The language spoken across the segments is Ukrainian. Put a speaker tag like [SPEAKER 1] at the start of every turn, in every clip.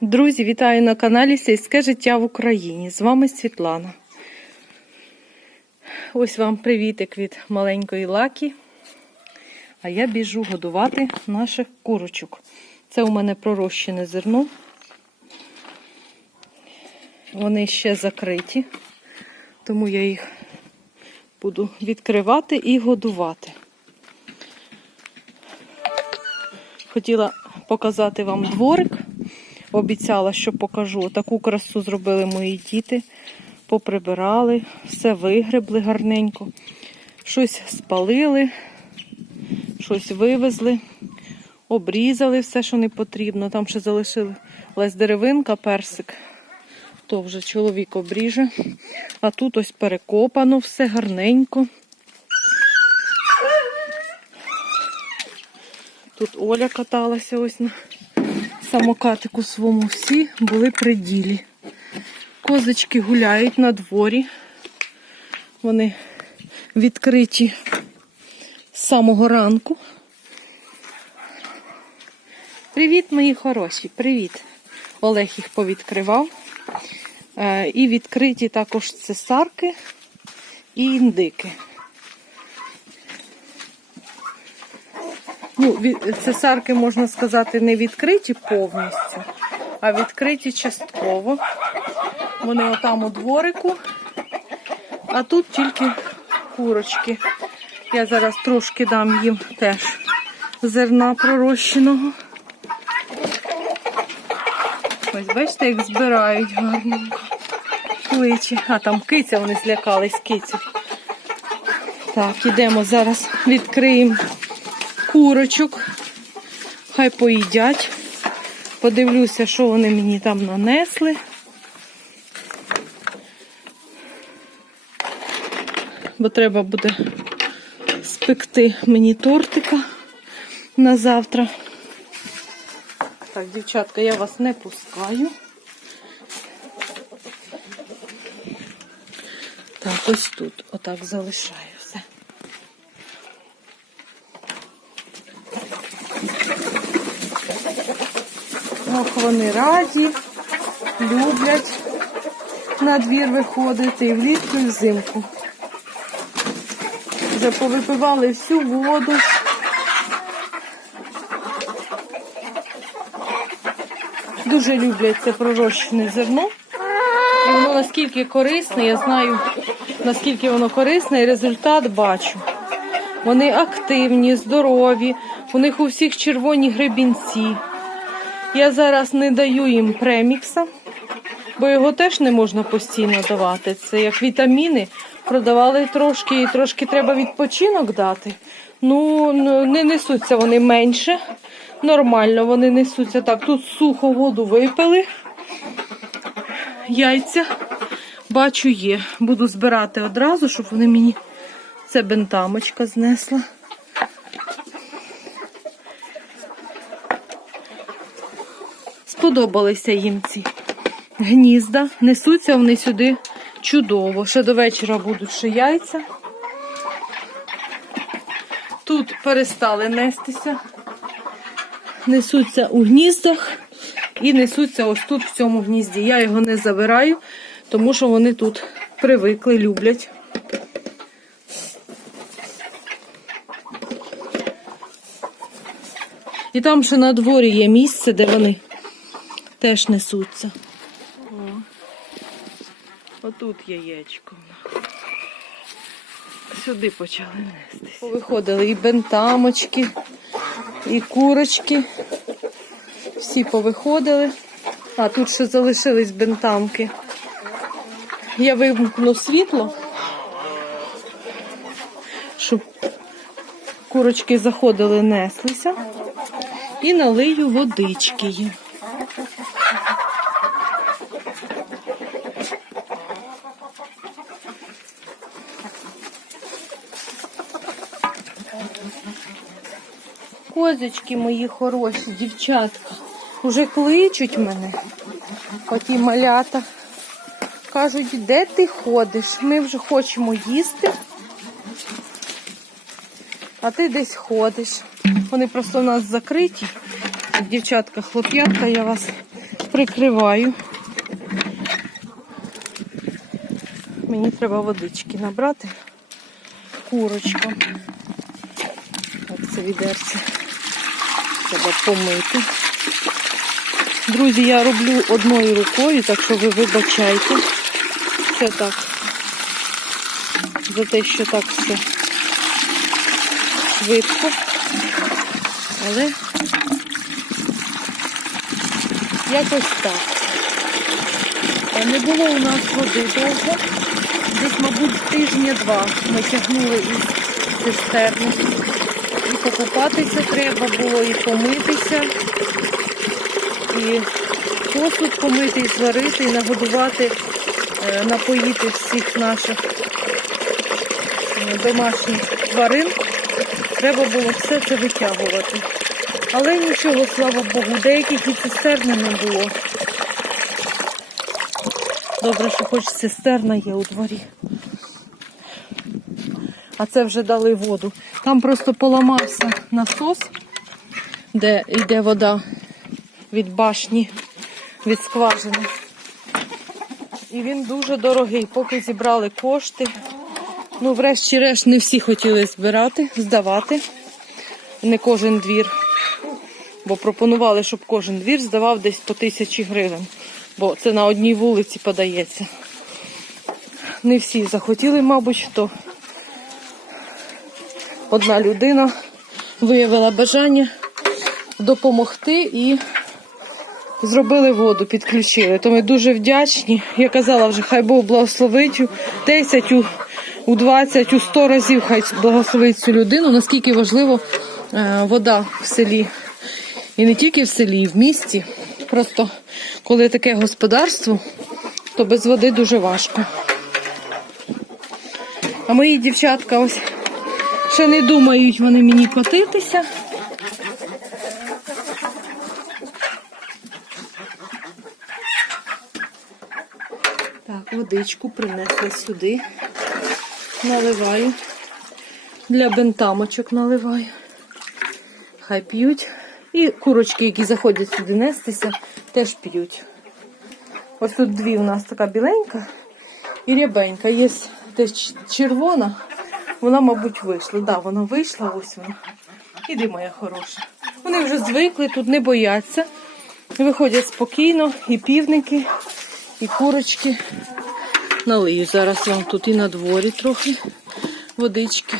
[SPEAKER 1] Друзі, вітаю на каналі Сільське життя в Україні. З вами Світлана. Ось вам привітик від маленької лакі. А я біжу годувати наших курочок. Це у мене пророщене зерно. Вони ще закриті, тому я їх буду відкривати і годувати. Хотіла показати вам дворик. Обіцяла, що покажу. Таку красу зробили мої діти. Поприбирали, все вигребли гарненько. Щось спалили, щось вивезли, обрізали все, що не потрібно. Там ще залишилась деревинка, персик. То вже чоловік обріже. А тут ось перекопано все гарненько. Тут Оля каталася ось на самокатику своєму. Всі були при ділі. Козочки гуляють на дворі. Вони відкриті з самого ранку. Привіт, мої хороші, привіт. Олег їх повідкривав. Е, І відкриті також цесарки і індики. Ну, цесарки, можна сказати, не відкриті повністю, а відкриті частково. Вони отам у дворику, а тут тільки курочки. Я зараз трошки дам їм теж зерна пророщеного. Ось бачите, як збирають гарненько. Кличі. А там киця, вони злякались кицю. Так, ідемо зараз відкриємо курочок. Хай поїдять. Подивлюся, що вони мені там нанесли. Бо треба буде спекти мені тортика на завтра. Так, дівчатка, я вас не пускаю. Так, ось тут отак залишаю все. Вони раді, люблять на двір виходити і влітку, і взимку. Вже повипивали всю воду. Дуже люблять це пророщене зерно. І воно наскільки корисне, я знаю, наскільки воно корисне, і результат бачу. Вони активні, здорові, у них у всіх червоні гребінці. Я зараз не даю їм премікса, бо його теж не можна постійно давати. Це як вітаміни. Продавали трошки і трошки треба відпочинок дати. Ну, ну, не несуться вони менше. Нормально вони несуться так. Тут сухо воду випили. Яйця бачу є. Буду збирати одразу, щоб вони мені. Це бентамочка знесла. Сподобалися їм ці гнізда. Несуться вони сюди чудово. Ще до вечора будуть ще яйця. Тут перестали нестися. Несуться у гніздах і несуться ось тут в цьому гнізді. Я його не забираю, тому що вони тут привикли, люблять. І там ще на дворі є місце, де вони теж несуться. О, отут яєчко. Сюди почали нестися. Повиходили і бентамочки, і курочки. Всі повиходили. А тут ще залишились бентамки. Я вимкну світло, щоб курочки заходили, неслися. І налию водички їм. Козочки мої хороші, дівчатка, уже кличуть мене, оті малята. Кажуть, де ти ходиш? Ми вже хочемо їсти, а ти десь ходиш. Вони просто у нас закриті. Дівчатка, хлоп'ятка, я вас прикриваю. Мені треба водички набрати. Курочка. Ось це відерце. Треба помити. Друзі, я роблю одною рукою, так що ви вибачайте. Це так. За те, що так все швидко. Але якось так. Е, Не було у нас води довго. Десь, мабуть, тижня-два ми тягнули із цистерни. Покупатися треба було, і помитися, і посуд помити, і зварити, і нагодувати, е, напоїти всіх наших е, домашніх тварин. Треба було все це витягувати. Але нічого, слава Богу, деяких і цистерни не було. Добре, що хоч цистерна є у дворі. А це вже дали воду. Там просто поламався насос, де йде вода від башні, від скважини. І він дуже дорогий. Поки зібрали кошти. Ну, врешті-решт, не всі хотіли збирати, здавати. Не кожен двір. Бо пропонували, щоб кожен двір здавав десь по тисячі гривень. Бо це на одній вулиці подається. Не всі захотіли, мабуть, то одна людина виявила бажання допомогти і зробили воду, підключили. То ми дуже вдячні. Я казала вже, хай Бог благословить у 10, у, у 20, у 100 разів хай благословить цю людину, наскільки важливо е, вода в селі. І не тільки в селі, і в місті. Просто коли таке господарство, то без води дуже важко. А мої дівчатка ось ще не думають вони мені котитися. Так, водичку принесли сюди. Наливаю. Для бентамочок наливаю. Хай п'ють. І курочки, які заходять сюди нестися, теж п'ють. Ось тут дві у нас така біленька і рябенька. Є теж червона. Вона, мабуть, вийшла. Да, вона вийшла, ось вона. Іди, моя хороша. Вони вже звикли, тут не бояться. Виходять спокійно, і півники, і курочки. Налию зараз вам тут і на дворі трохи водички.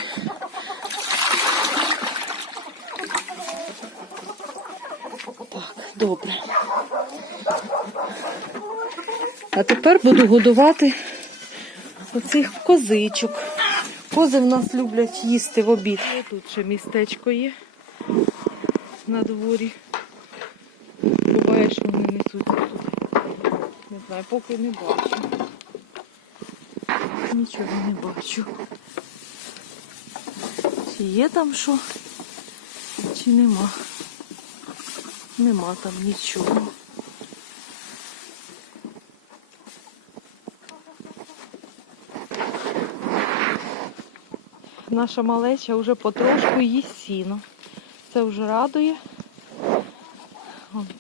[SPEAKER 1] Так, добре. А тепер буду годувати оцих козичок. Кози в нас люблять їсти в обід. Тут ще містечко є на дворі. Буває, що вони несуться тут. Не знаю, поки не бачу. Нічого не бачу. Чи є там що, чи нема. Нема там нічого. Наша малеча вже потрошку їсть сіно. Це вже радує.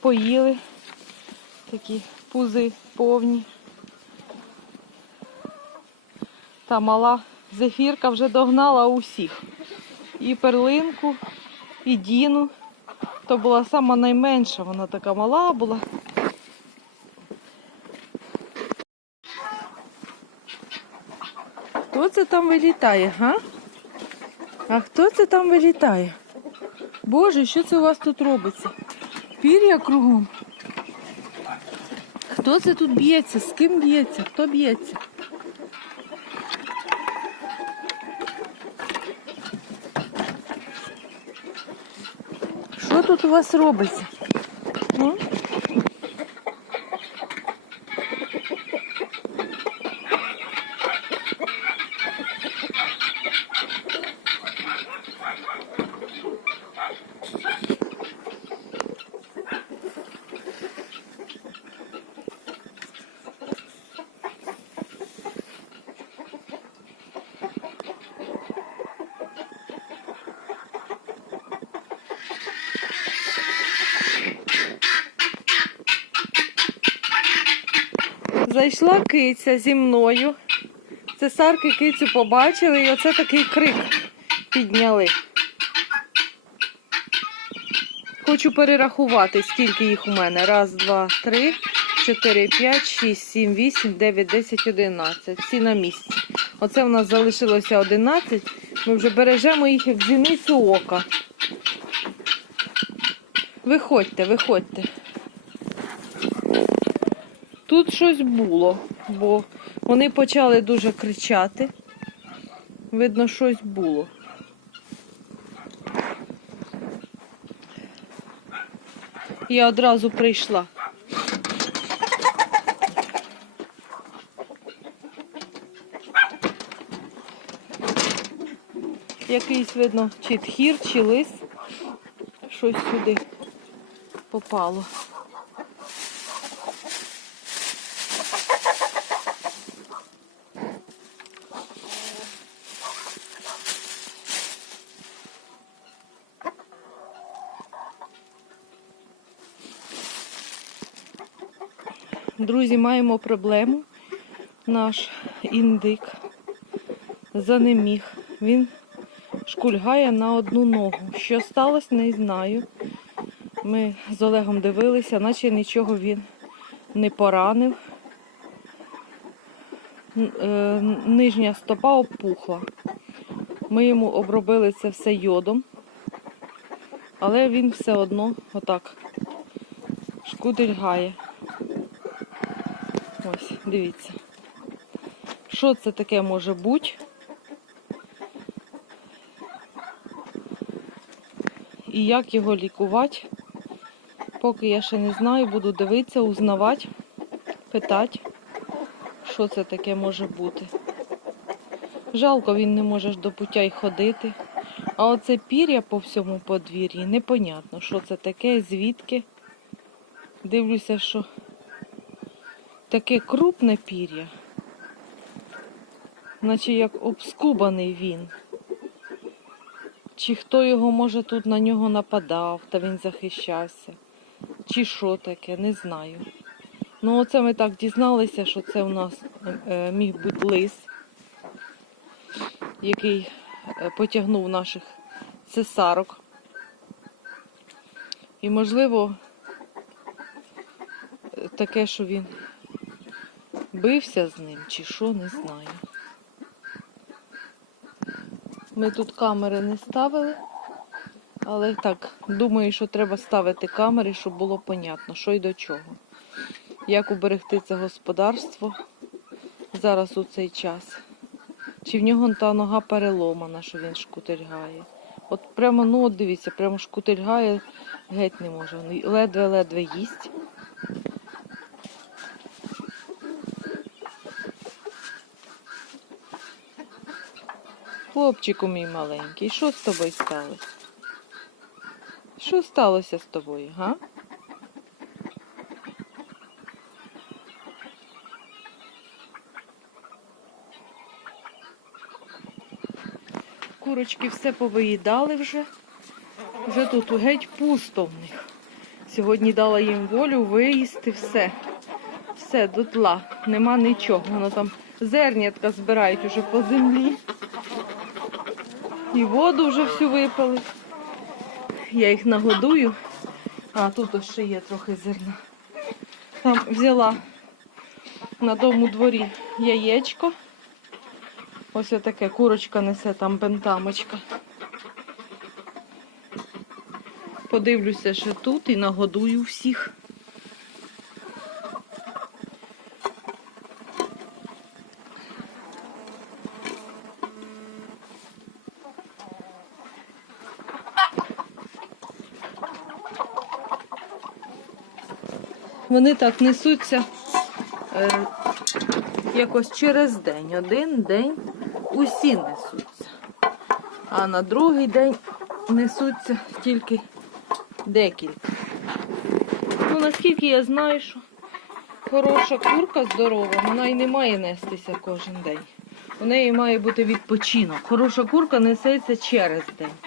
[SPEAKER 1] Поїли такі пузи повні. Та мала зефірка вже догнала усіх. І перлинку, і Діну. То була сама найменша, вона така мала була. Хто це там вилітає, га? А хто це там вилітає? Боже, що це у вас тут робиться? Пір'я кругом. Хто це тут б'ється? З ким б'ється? Хто б'ється? Що тут у вас робиться? Зайшла киця зі мною. Цесарки кицю побачили і оце такий крик підняли. Хочу перерахувати, скільки їх у мене. Раз, два, три, чотири, п'ять, шість, сім, вісім, дев'ять, десять, одинадцять. Всі на місці. Оце в нас залишилося одинадцять. Ми вже бережемо їх як зіницю ока. Виходьте, виходьте. Тут щось було, бо вони почали дуже кричати. Видно, щось було. Я одразу прийшла. Якийсь, видно, чи тхір, чи лис. Щось сюди попало. Друзі, маємо проблему. Наш індик занеміг. Він шкульгає на одну ногу. Що сталося, не знаю. Ми з Олегом дивилися, наче нічого він не поранив. Е, Нижня стопа опухла. Ми йому обробили це все йодом, але він все одно отак шкудильгає. Ось, дивіться. Що це таке може бути? І як його лікувати? Поки я ще не знаю, буду дивитися, узнавати, питати, що це таке може бути. Жалко, він не може до пуття й ходити. А оце пір'я по всьому подвір'ї, непонятно, що це таке, звідки. Дивлюся, що таке крупне пір'я, наче як обскубаний він. Чи хто його, може, тут на нього нападав, та він захищався. Чи що таке, не знаю. Ну, оце ми так дізналися, що це у нас е, міг бути лис, який е, потягнув наших цесарок. І, можливо, е, таке, що він бився з ним, чи що, не знаю. Ми тут камери не ставили, але так, думаю, що треба ставити камери, щоб було понятно, що й до чого. Як уберегти це господарство зараз у цей час. Чи в нього та нога переломана, що він шкутильгає. От прямо, ну от дивіться, прямо шкутильгає, геть не може. Ледве-ледве їсть. Хлопчику мій маленький, що з тобою сталося? Що сталося з тобою, га? Курочки все повиїдали вже. Вже тут геть пусто в них. Сьогодні дала їм волю виїсти все. Все дотла. Нема нічого. Воно там зернятка збирають уже по землі. І воду вже всю випили. Я їх нагодую. А, тут ось ще є трохи зерна. Там взяла на тому дворі яєчко. Ось таке курочка несе там бентамочка. Подивлюся ще тут і нагодую всіх. Вони так несуться е, якось через день. Один день усі несуться. А на другий день несуться тільки декілька. Ну, наскільки я знаю, що хороша курка здорова, вона і не має нестися кожен день. У неї має бути відпочинок. Хороша курка несеться через день.